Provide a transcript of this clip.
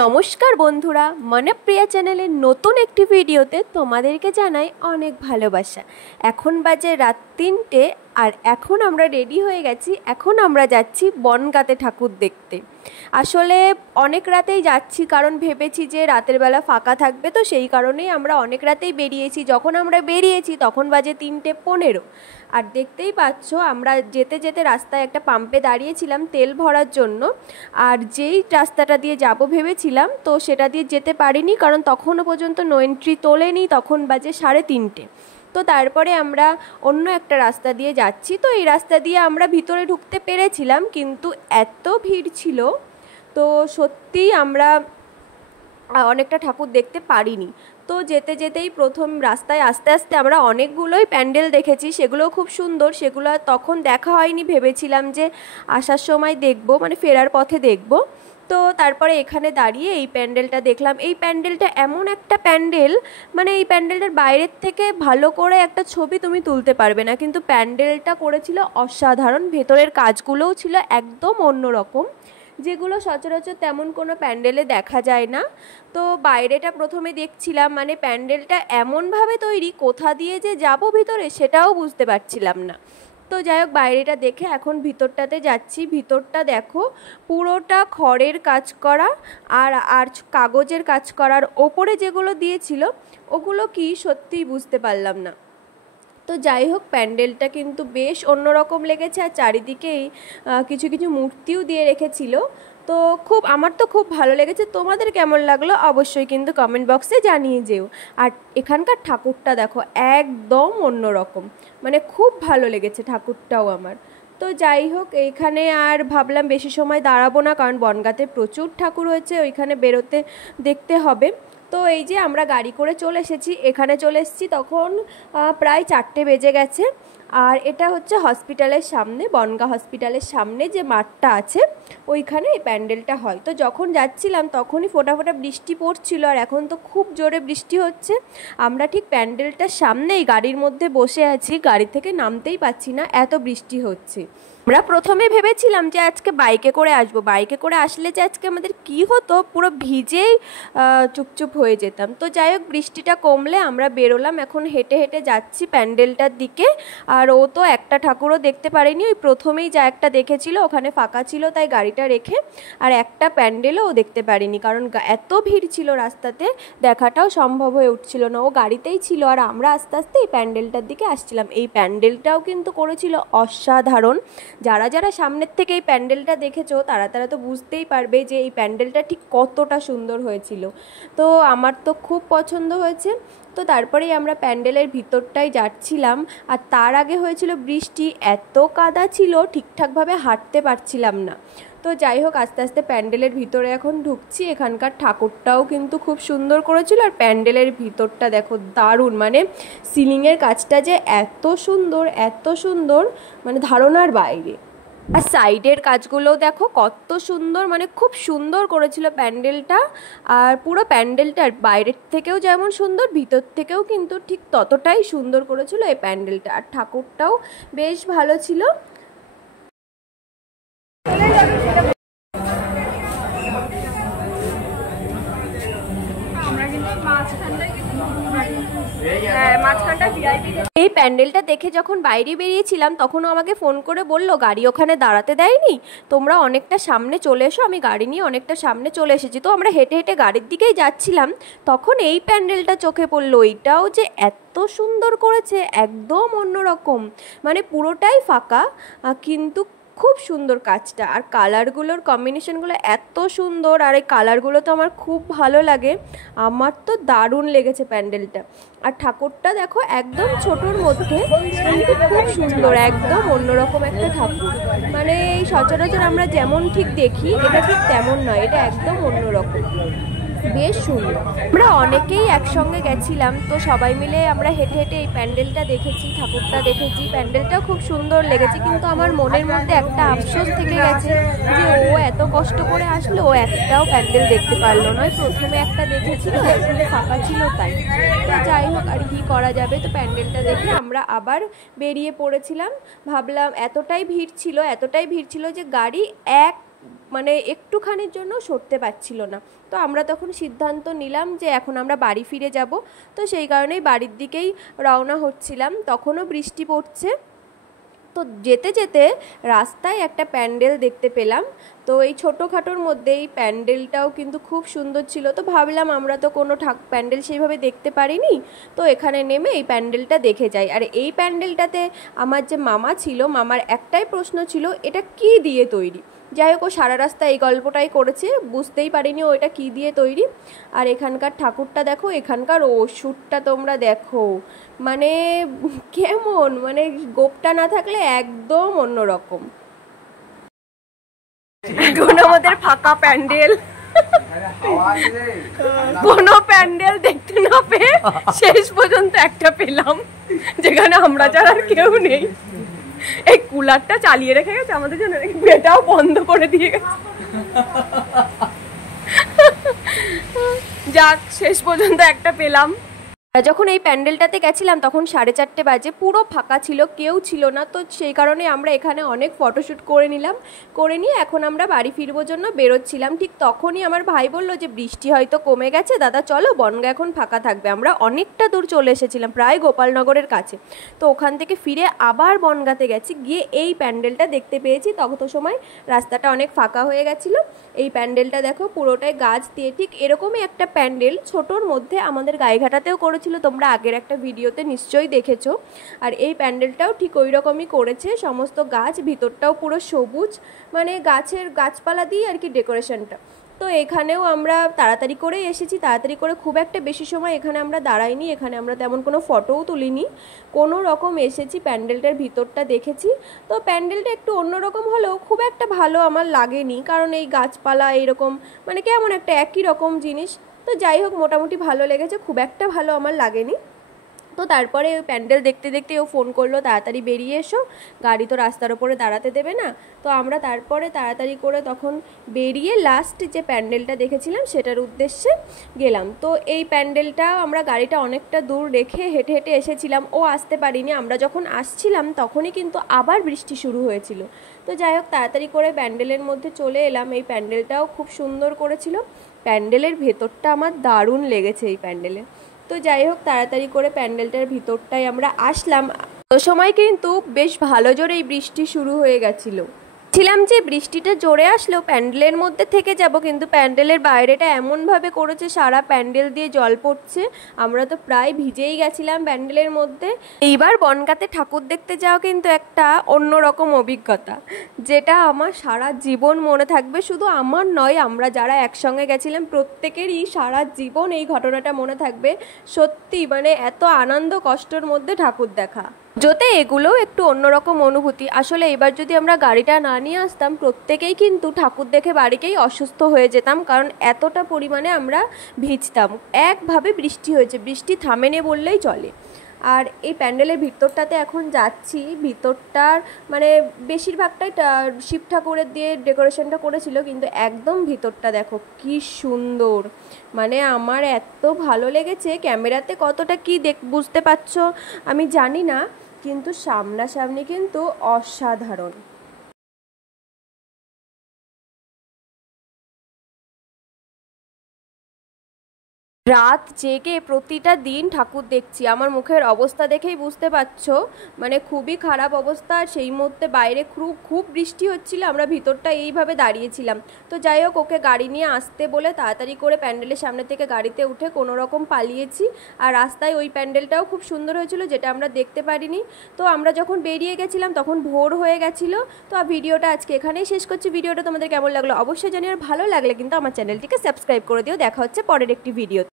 নমস্কার বন্ধুরা, মনপ্রিয়া চ্যানেলের নতুন একটি ভিডিওতে তোমাদেরকে জানাই অনেক ভালোবাসা। এখন বাজে রাত 3টে আর এখন আমরা রেডি হয়ে গেছি। এখন আমরা যাচ্ছি বনগাঁতে ঠাকুর দেখতে। আসলে অনেক রাতেই যাচ্ছি, কারণ ভেবেছি যে রাতের বেলা ফাঁকা থাকবে, তো সেই কারণেই আমরা অনেক রাতেই বেরিয়েছি। যখন আমরা বেরিয়েছি তখন বাজে 3:15। আর দেখতেই পাচ্ছ আমরা যেতে যেতে রাস্তায় একটা পাম্পে দাঁড়িয়েছিলাম তেল ভরার জন্য। আর যেই রাস্তাটা দিয়ে যাব ভেবেছিলাম, তো সেটা দিয়ে যেতে পারিনি, কারণ তখনও পর্যন্ত নো এন্ট্রি তোলেনি। তখন বাজে 3:30। তো তারপরে আমরা অন্য একটা রাস্তা দিয়ে যাচ্ছি। তো এই রাস্তা দিয়ে আমরা ভিতরে ঢুকতে পেরেছিলাম, কিন্তু এত ভিড় ছিল, তো সত্যিই আমরা অনেকটা ঠাকুর দেখতে পারিনি। তো যেতে যেতেই প্রথম রাস্তায় আস্তে আস্তে আমরা অনেকগুলোই প্যান্ডেল দেখেছি, সেগুলো খুব সুন্দর। সেগুলো তখন দেখা হয়নি, ভেবেছিলাম যে আসার সময় দেখব, মানে ফেরার পথে দেখব। তো তারপরে এখানে দাঁড়িয়ে এই প্যান্ডেলটা দেখলাম। এই প্যান্ডেলটা এমন একটা প্যান্ডেল, মানে এই প্যান্ডেলটার বাইরের থেকে ভালো করে একটা ছবি তুমি তুলতে পারবে না, কিন্তু প্যান্ডেলটা করেছিল অসাধারণ। ভেতরের কাজগুলোও ছিল একদম অন্যরকম, যেগুলো সচরাচর তেমন কোনো প্যান্ডেলে দেখা যায় না। তো বাইরেটা প্রথমে দেখছিলাম, মানে প্যান্ডেলটা এমনভাবে তৈরি, কোথা দিয়ে যে যাব ভিতরে সেটাও বুঝতে পারছিলাম না। তো যাই হোক, বাইরেটা দেখে এখন ভিতরটাতে যাচ্ছি। ভিতরটা দেখো, পুরোটা খড়ের কাজ করা আর আর কাগজের কাজ করার ওপরে যেগুলো দিয়েছিল ওগুলো কি সত্যিই বুঝতে পারলাম না। তো যাই হোক, প্যান্ডেলটা কিন্তু বেশ অন্যরকম লেগেছে। আর চারিদিকেই কিছু কিছু মূর্তিও দিয়ে রেখেছিল। তো আমার তো খুব ভালো লেগেছে। তোমাদের কেমন লাগলো অবশ্যই কিন্তু কমেন্ট বক্সে জানিয়ে যেও। আর এখানকার ঠাকুরটা দেখো, একদম অন্যরকম, মানে খুব ভালো লেগেছে ঠাকুরটাও আমার। তো যাই হোক, এইখানে আর ভাবলাম বেশি সময় দাঁড়াবো না, কারণ বনগাঁতে প্রচুর ঠাকুর হয়েছে, ওইখানে বেরোতে দেখতে হবে। তো এই যে আমরা গাড়ি করে চলে এসেছি, এখানে চলে এসেছি তখন প্রায় 4টে বেজে গেছে। আর এটা হচ্ছে হসপিটালের সামনে, বনগাঁ হসপিটালের সামনে যে মাঠটা আছে ওইখানে এই প্যান্ডেলটা হয়। তো যখন যাচ্ছিলাম তখনই ফোঁটা ফোঁটা বৃষ্টি পড়ছিল, আর এখন তো খুব জোরে বৃষ্টি হচ্ছে। আমরা ঠিক প্যান্ডেলটার সামনেই গাড়ির মধ্যে বসে আছি, গাড়ি থেকে নামতেই পাচ্ছি না, এত বৃষ্টি হচ্ছে। আমরা প্রথমে ভেবেছিলাম যে আজকে বাইকে করে আসবো, বাইকে করে আসলে যে আজকে আমাদের কি হতো, পুরো ভিজেই চুপচুপ হয়ে যেতাম। তো যাই হোক, বৃষ্টিটা কমলে আমরা বেরোলাম। এখন হেঁটে হেঁটে যাচ্ছি প্যান্ডেলটার দিকে। আর ও তো একটা ঠাকুরও দেখতে পারেনি, ওই প্রথমেই যা একটা দেখেছিল ওখানে ফাঁকা ছিল তাই গাড়িটা রেখে, আর একটা প্যান্ডেলও ও দেখতে পারেনি, কারণ এত ভিড় ছিল রাস্তাতে দেখাটাও সম্ভব হয়ে উঠছিল না। ও গাড়িতেই ছিল আর আমরা আস্তে আস্তে এই প্যান্ডেলটার দিকে আসছিলাম। এই প্যান্ডেলটাও কিন্তু করেছিল অসাধারণ। যারা যারা সামনের থেকে এই প্যান্ডেলটা দেখেছো তারা তারা তো বুঝতেই পারবে যে এই প্যান্ডেলটা ঠিক কতটা সুন্দর হয়েছিল। তো আমার তো খুব পছন্দ হয়েছে। তো তারপরেই আমরা প্যান্ডেলের ভিতরটাই যাচ্ছিলাম, আর তার আগে হয়েছিল বৃষ্টি, এত কাদা ছিল ঠিকঠাকভাবে হাঁটতে পারছিলাম না। তো যাই হোক, আস্তে আস্তে প্যান্ডেলের ভিতরে এখন ঢুকছি। এখানকার ঠাকুরটাও কিন্তু খুব সুন্দর করেছিল, আর প্যান্ডেলের ভিতরটা দেখো দারুণ, মানে সিলিংয়ের কাজটা যে এত সুন্দর এত সুন্দর, মানে ধারণার বাইরে। আর সাইডের কাজগুলোও দেখো কত সুন্দর, মানে খুব সুন্দর করেছিল প্যান্ডেলটা। আর পুরো প্যান্ডেলটার বাইরের থেকেও যেমন সুন্দর, ভিতর থেকেও কিন্তু ঠিক ততটাই সুন্দর করেছিল এই প্যান্ডেলটা। আর ঠাকুরটাও বেশ ভালো ছিল। এই প্যান্ডেলটা দেখে যখন বাইরে বেরিয়েছিলাম তখনও আমাকে ফোন করে বললো গাড়ি ওখানে দাঁড়াতে দেয়নি, তোমরা অনেকটা সামনে চলে এসো। আমি গাড়ি নিয়ে অনেকটা সামনে চলে এসেছি। তো আমরা হেঁটে হেঁটে গাড়ির দিকেই যাচ্ছিলাম, তখন এই প্যান্ডেলটা চোখে পড়লো। এইটাও যে এত সুন্দর করেছে, একদম অন্যরকম, মানে পুরোটাই ফাঁকা, কিন্তু খুব সুন্দর কাজটা। আর কালারগুলোর কম্বিনেশনগুলো এত সুন্দর, আর এই কালারগুলো তো আমার খুব ভালো লাগে। আমার তো দারুণ লেগেছে প্যান্ডেলটা। আর ঠাকুরটা দেখো একদম ছোটোর মধ্যে, কিন্তু খুব সুন্দর, একদম অন্যরকম একটা ঠাকুর। মানে এই সচরাচর আমরা যেমন ঠিক দেখি এটা ঠিক তেমন নয়, এটা একদম অন্যরকম, বেশ সুন্দর। আমরা অনেকেই একসঙ্গে গেছিলাম, তো সবাই মিলে আমরা হেঁটে হেঁটে এই প্যান্ডেলটা দেখেছি, ঠাকুরটা দেখেছি। প্যান্ডেলটাও খুব সুন্দর লেগেছে, কিন্তু আমার মনের মধ্যে একটা আফসোস থেকে গেছে যে ও এত কষ্ট করে আসলো, ও একটাও প্যান্ডেল দেখতে পারলো না। প্রথমে একটা দেখেছিল, ওখানে ফাঁকা ছিল তাই। তো যাই হোক, আর কি করা যাবে। তো প্যান্ডেলটা দেখে আমরা আবার বেরিয়ে পড়েছিলাম। ভাবলাম এতটাই ভিড় ছিল যে গাড়ি মানে একটুখানির জন্য সরতে পারছিল না। তো আমরা তখন সিদ্ধান্ত নিলাম যে এখন আমরা বাড়ি ফিরে যাব। তো সেই কারণেই বাড়ির দিকেই রওনা হচ্ছিলাম, তখনও বৃষ্টি পড়ছে। তো যেতে যেতে রাস্তায় একটা প্যান্ডেল দেখতে পেলাম। তো এই ছোটোখাটোর মধ্যে এই প্যান্ডেলটাও কিন্তু খুব সুন্দর ছিল। তো ভাবলাম আমরা তো কোনো প্যান্ডেল সেইভাবে দেখতে পারিনি, তো এখানে নেমে এই প্যান্ডেলটা দেখে যাই। আর এই প্যান্ডেলটাতে আমার যে মামা ছিল, মামার একটাই প্রশ্ন ছিল এটা কী দিয়ে তৈরি। যাই হোক, ও সারা রাস্তা এই গল্পটাই করেছে, বুঝতেই পারিনি ও এটা কী দিয়ে তৈরি। আর এখানকার ঠাকুরটা দেখো, এখানকার ওষুধটা তোমরা দেখো, মানে কেমন, মানে গোপটা না থাকলে একদম অন্যরকম। এখন আমাদের ফাঁকা প্যান্ডেল, কোনো প্যান্ডেল দেখতে না পেয়ে শেষ পর্যন্ত একটা পেলাম যেখানে আমরা যারা আর কেউ নেই। এই কুলারটা চালিয়ে রেখে গেছে আমাদের জন্য, এটাও বন্ধ করে দিয়ে গেছে। যাক, শেষ পর্যন্ত একটা পেলাম। যখন এই প্যান্ডেলটাতে গেছিলাম তখন 4:30 বাজে, পুরো ফাঁকা ছিল, কেউ ছিল না। তো সেই কারণে আমরা এখানে অনেক ফটোশ্যুট করে নিলাম, করে নিয়ে এখন আমরা বাড়ি ফিরবোর জন্য বেরোচ্ছিলাম। ঠিক তখনই আমার ভাই বললো যে বৃষ্টি হয়তো কমে গেছে, দাদা চলো বনগা এখন ফাঁকা থাকবে। আমরা অনেকটা দূর চলে এসেছিলাম, প্রায় গোপালনগরের কাছে। তো ওখান থেকে ফিরে আবার বনগাতে গেছি, গিয়ে এই প্যান্ডেলটা দেখতে পেয়েছি। তখন তো সময় রাস্তাটা অনেক ফাঁকা হয়ে গেছিলো। এই প্যান্ডেলটা দেখো, পুরোটাই গাছ দিয়ে, ঠিক এরকমই একটা প্যান্ডেল ছোটোর মধ্যে আমাদের গাইঘাটাতেও করেছিল, তোমরা আগের একটা ভিডিওতে নিশ্চয়ই দেখেছো। আর এই প্যান্ডেলটাও ঠিক ওই রকমই করেছে, সমস্ত গাছ, ভিতরটাও পুরো সবুজ, মানে গাছপালা দিয়ে আর কি ডেকোরেশনটা। তো এখানেও আমরা তাড়াতাড়ি করে এসেছি, তাড়াতাড়ি করে, খুব একটা বেশি সময় এখানে আমরা দাঁড়াইনি, এখানে আমরা তেমন কোনো ফটোও তুলিনি, কোনো রকম এসেছি, প্যান্ডেলটার ভিতরটা দেখেছি। তো প্যান্ডেলটা একটু অন্যরকম হলেও খুব একটা ভালো আমার লাগেনি, কারণ এই গাছপালা এইরকম মানে কেমন একটা একই রকম জিনিস। তো যাই হোক, মোটামুটি ভালো লেগেছে, খুব একটা ভালো আমার লাগেনি। তো তারপরে ওই প্যান্ডেল দেখতে দেখতে ও ফোন করলো তাড়াতাড়ি বেরিয়ে এসো, গাড়ি তো রাস্তার ওপরে দাঁড়াতে দেবে না। তো আমরা তারপরে তাড়াতাড়ি করে তখন বেরিয়ে লাস্ট যে প্যান্ডেলটা দেখেছিলাম সেটার উদ্দেশ্যে গেলাম। তো এই প্যান্ডেলটা আমরা গাড়িটা অনেকটা দূর রেখে হেঁটে হেঁটে এসেছিলাম, ও আসতে পারিনি। আমরা যখন আসছিলাম তখনই কিন্তু আবার বৃষ্টি শুরু হয়েছিল। তো যাই হোক, তাড়াতাড়ি করে প্যান্ডেলের মধ্যে চলে এলাম। এই প্যান্ডেলটাও খুব সুন্দর করেছিল, প্যান্ডেলের ভেতরটা আমার দারুণ লেগেছে এই প্যান্ডেলে। তো যাই হোক, তাড়াতাড়ি করে প্যান্ডেলটার ভিতরটায় আমরা আসলাম। তো সময় কিন্তু বেশ ভালো জোরে এই বৃষ্টি শুরু হয়ে গেছিলো। ছিলাম যে বৃষ্টিটা জোরে আসলেও প্যান্ডেলের মধ্যে থেকে যাব, কিন্তু প্যান্ডেলের বাইরেটা এমনভাবে করেছে সারা প্যান্ডেল দিয়ে জল পড়ছে, আমরা তো প্রায় ভিজেই গেছিলাম প্যান্ডেলের মধ্যে। এইবার বনগাঁতে ঠাকুর দেখতে যাওয়া কিন্তু একটা অন্যরকম অভিজ্ঞতা, যেটা আমার সারা জীবন মনে থাকবে। শুধু আমার নয়, আমরা যারা একসঙ্গে গেছিলাম প্রত্যেকেরই সারা জীবন এই ঘটনাটা মনে থাকবে। সত্যি মানে এত আনন্দ কষ্টের মধ্যে ঠাকুর দেখা, যতে এগুলোও একটু অন্যরকম অনুভূতি। আসলে এবার যদি আমরা গাড়িটা না নিয়ে আসতাম, প্রত্যেকেই কিন্তু ঠাকুর দেখে বাড়িতেই অসুস্থ হয়ে যেতাম, কারণ এতটা পরিমাণে আমরা ভিজতাম। একভাবে বৃষ্টি হয়েছে, বৃষ্টি থামেনি বললেই চলে। আর এই প্যান্ডেলের ভিতরটাতে এখন যাচ্ছি, ভিতরটার মানে বেশিরভাগটাই শিব ঠাকুরের দিয়ে ডেকোরেশনটা করেছিল, কিন্তু একদম ভিতরটা দেখো কি সুন্দর, মানে আমার এত ভালো লেগেছে। ক্যামেরাতে কতটা কি বুঝতে পারছো আমি জানি না, কিন্তু সামনাসামনি কিন্তু অসাধারণ। রাত জেগে প্রতিটা দিন ঠাকুর দেখছি, আমার মুখের অবস্থা দেখেই বুঝতে পারছো, মানে খুবই খারাপ অবস্থা। আর সেই মুহূর্তে বাইরে খুব বৃষ্টি হচ্ছিল, আমরা ভিতরটা এইভাবে দাঁড়িয়েছিলাম। তো যাই হোক, ওকে গাড়ি নিয়ে আসতে বলে তাড়াতাড়ি করে প্যান্ডেলের সামনে থেকে গাড়িতে উঠে কোনো রকম পালিয়েছি। আর রাস্তায় ওই প্যান্ডেলটাও খুব সুন্দর হয়েছিল, যেটা আমরা দেখতে পারিনি। তো আমরা যখন বেরিয়ে গেছিলাম তখন ভোর হয়ে গেছিলো। তো ভিডিওটা আজকে এখানেই শেষ করছি। ভিডিওটা তোমাদের কেমন লাগলো অবশ্যই জানিও, আর ভালো লাগলে কিন্তু আমার চ্যানেলটিকে সাবস্ক্রাইব করে দিও। দেখা হচ্ছে পরের একটি ভিডিও।